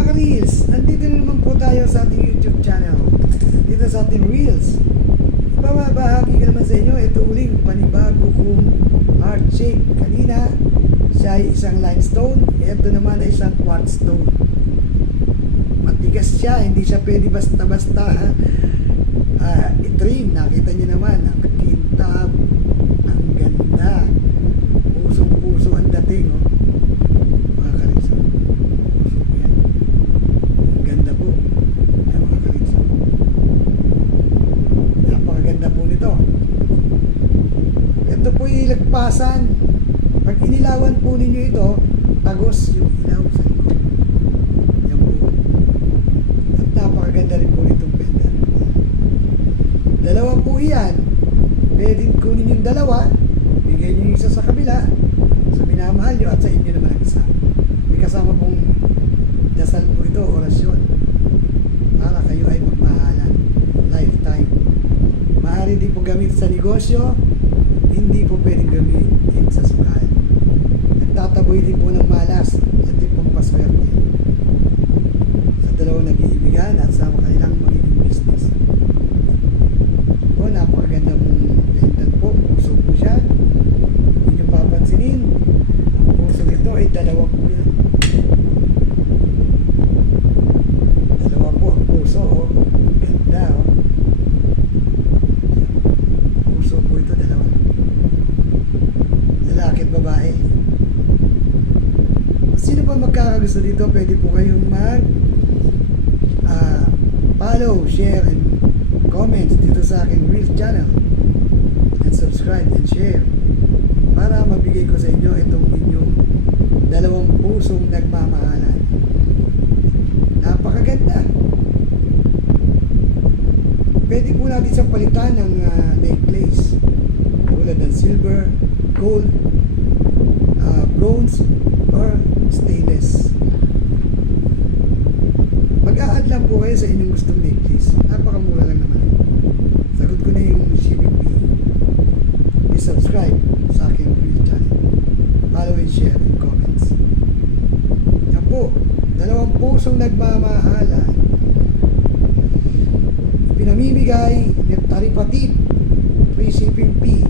mga ka-reels, nandito na naman po tayo sa ating YouTube channel. Dito sa ating Reels. Babahagi ko naman sa inyo, ito uling panibago kong heart shape. Kanina, siya ay isang limestone. Ito naman ay isang quartz stone. Matigas siya, hindi siya pwede basta-basta i-trim. Nakita niyo naman, ang kintab, ang ganda. Pusong-puso ang dating, oh. Mga ka-reels, oh. Puso ko yan. Ang ganda po. Ayan, mga ka-reels, oh. Napakaganda po nito. Ito po yung ilagpasan. Pag inilawan po ninyo ito, tagos yung ilaw sa likod. Yan po. At napakaganda rin po nitong pendant. Dalawa po yan. Pwede kunin yung dalawa, bigay nyo yung isa sa kabila, sa minamahal nyo at sa inyo naman ang isa. May kasama pong dasal po ito, orasyon, para kayo ay magmahalan lifetime. Maaari din po gamit sa negosyo, hindi po pwedeng gamitin sa sugal. Nagtataboy din po ng malas at din pong paswerte sa dalawang nag-iibigan at sa kanilang magiging business. O, napakaganda mong pendant po. Puso po siya. Hindi nyo papansinin. Ang puso nito ay dalawa po yan. Dalawa po ang puso. O, ganda. O. Puso po ito, dalawa. Lalaki at babae. Sino pa magkakagusto dito, pwede po kayong follow, share, and comments dito sa aking Reels channel, and subscribe and share para mabigay ko sa inyo itong inyong dalawang pusong nagmamahalan. Napakaganda. Pwede po natin siyang palitan ng necklace tulad ng silver, gold, bronze, or stainless. Mag-a-add lang po kayo sa inyong gustong necklace. Napakamura lang naman. Sagot ko na yung shipping fee. I-subscribe sa aking Reels channel. Follow and share and comments. Yan po, dalawang pusong nagmamahalan. Pinamimigay ng taripatid, free shipping fee.